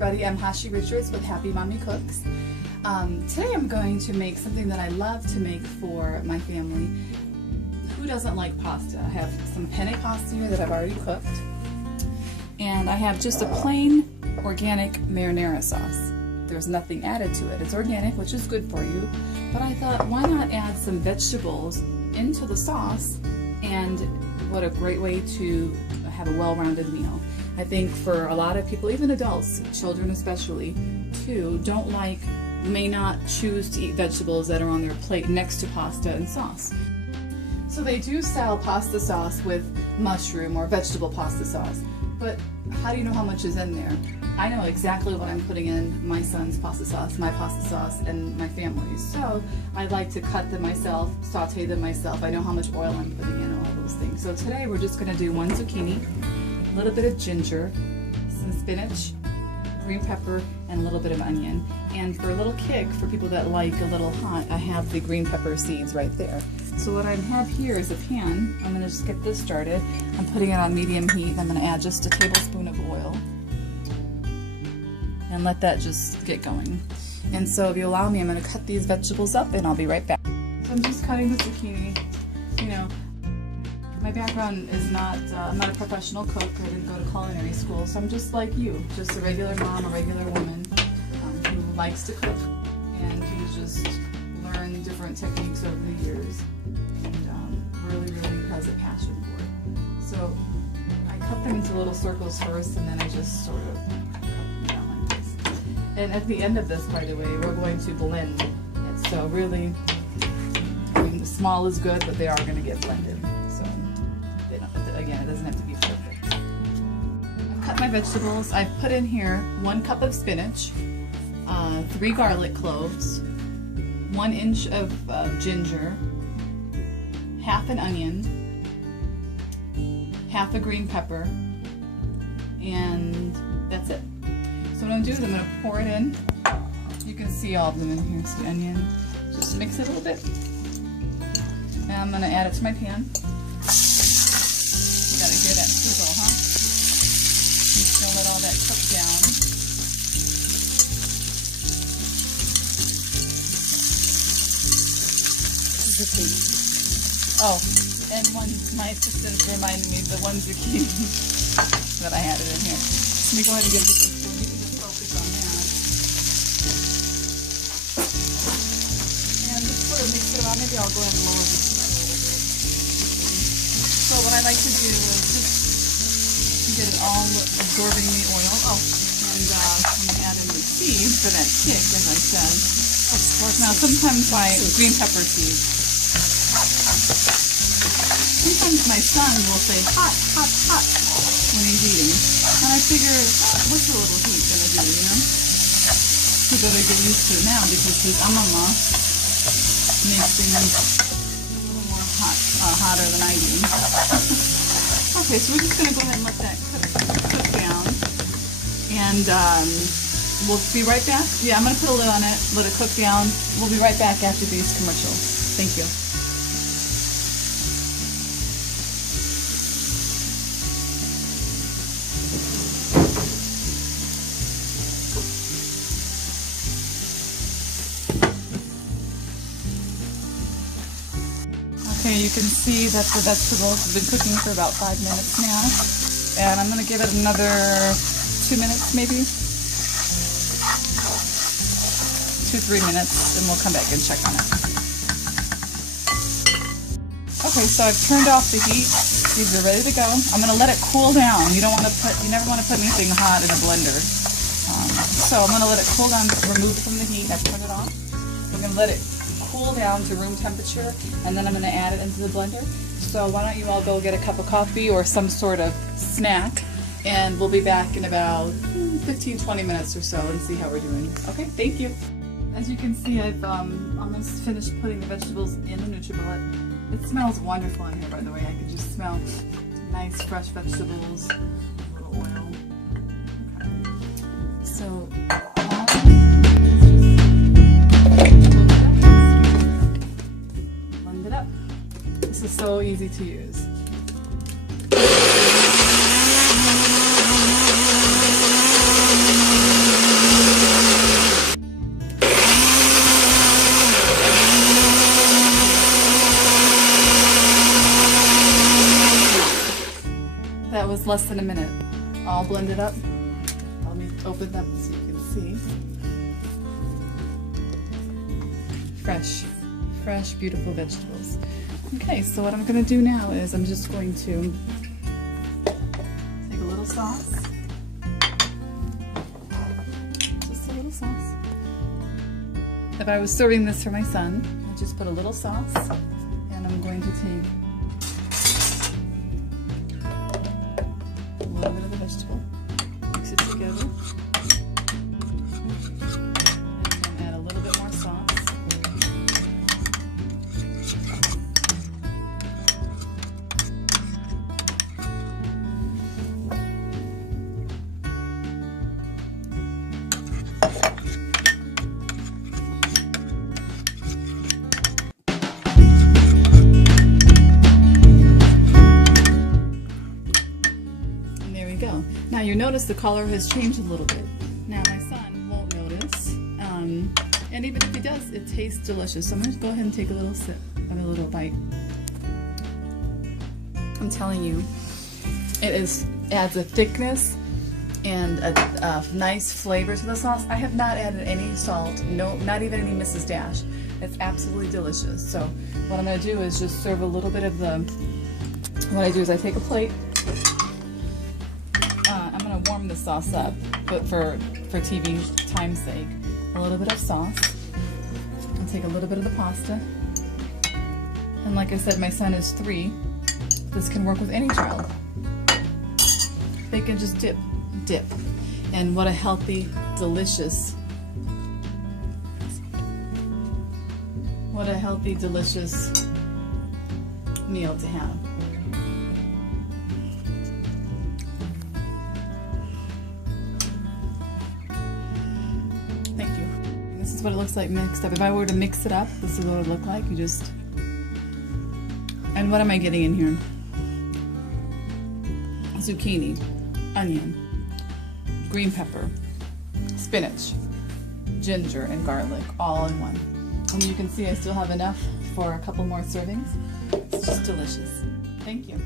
everybody, I'm Hashi Richards with Happy Mommy Cooks. Today I'm going to make something that I love to make for my family. Who doesn't like pasta? I have some penne pasta here that I've already cooked. And I have just a plain organic marinara sauce. There's nothing added to it. It's organic, which is good for you. But I thought, why not add some vegetables into the sauce? And what a great way to have a well-rounded meal. I think for a lot of people, even adults, children especially, too, may not choose to eat vegetables that are on their plate next to pasta and sauce. So they do sell pasta sauce with mushroom or vegetable pasta sauce, but how do you know how much is in there? I know exactly what I'm putting in my son's pasta sauce, my pasta sauce, and my family's. So I like to cut them myself, saute them myself. I know how much oil I'm putting in, all those things. So today we're just going to do one zucchini, a little bit of ginger, some spinach, green pepper, and a little bit of onion. And for a little kick, for people that like a little hot, I have the green pepper seeds right there. So what I have here is a pan. I'm going to just get this started. I'm putting it on medium heat. I'm going to add just a tablespoon of oil and let that just get going. And so if you allow me, I'm going to cut these vegetables up and I'll be right back. So I'm just cutting the zucchini. You know, my background is not, I'm not a professional cook. I didn't go to culinary school, so I'm just like you, just a regular mom, a regular woman who likes to cook and who's just learned different techniques over the years and really has a passion for it. So I cut them into little circles first and then I just sort of cut them down like this. And at the end of this, by the way, we're going to blend it. So really, I mean, the small is good, but they are going to get blended. Again, it doesn't have to be perfect. I've cut my vegetables. I've put in here 1 cup of spinach, 3 garlic cloves, 1 inch of ginger, half an onion, half a green pepper, and that's it. So what I'm going to do is I'm going to pour it in. You can see all of them in here. See onion. Just mix it a little bit. And I'm going to add it to my pan. Gotta hear that sizzle, huh? Just gonna let all that cook down. Oh, and my assistant reminded me the 1 zucchini that I had it in here. Let me go ahead and give this a spoon. You can just focus on that. And just sort of mix it around. Maybe I'll go ahead and lower the heat a little bit. So what I like to do is just get it all absorbing the oil. Oh, and I'm going to add in the seeds for that kick, as I said. Now sometimes my green pepper seeds. Sometimes my son will say hot, hot, hot when he's eating. And I figure, what's a little heat going to do, you know? He better get used to it now because his amama makes things hotter than I do. Okay, so we're just going to go ahead and let that cook down. And we'll be right back. Yeah, I'm going to put a lid on it, let it cook down. We'll be right back after these commercials. Thank you. Okay, you can see that the vegetables have been cooking for about 5 minutes now. And I'm going to give it another 2 minutes maybe. 2-3 minutes, and we'll come back and check on it. Okay, so I've turned off the heat. These are ready to go. I'm going to let it cool down. You never want to put anything hot in a blender. So I'm going to let it cool down, remove it from the heat. I've turned it off. I'm going to let it cool down to room temperature, and then I'm going to add it into the blender. So why don't you all go get a cup of coffee or some sort of snack, and we'll be back in about 15-20 minutes or so and see how we're doing. Okay, thank you. As you can see, I've almost finished putting the vegetables in the NutriBullet. It smells wonderful in here, by the way. I can just smell nice fresh vegetables, a little oil. Okay. So blend it up. This is so easy to use. That was less than a minute. All blended up. Let me open them so you can see. Fresh, beautiful vegetables. Okay, so what I'm going to do now is I'm just going to take a little sauce. Just a little sauce. If I was serving this for my son, I'd just put a little sauce, and I'm going to take a little bit of the vegetable, mix it together, and add a little bit more sauce. Go. Now you notice the color has changed a little bit. Now my son won't notice, and even if he does, it tastes delicious. So I'm going to go ahead and take a little sip and a little bite. I'm telling you, it adds a thickness and a nice flavor to the sauce. I have not added any salt, no, not even any Mrs. Dash. It's absolutely delicious. So what I'm going to do is just serve a little bit of the. What I do is I take a plate. I'm going to warm the sauce up, but for TV time's sake, a little bit of sauce. I'll take a little bit of the pasta. And like I said, my son is 3. This can work with any child. They can just dip. And what a healthy, delicious, meal to have. This is what it looks like mixed up. If I were to mix it up, this is what it would look like. You just... And what am I getting in here? Zucchini, onion, green pepper, spinach, ginger, and garlic, all in one. And you can see I still have enough for a couple more servings. It's just delicious. Thank you.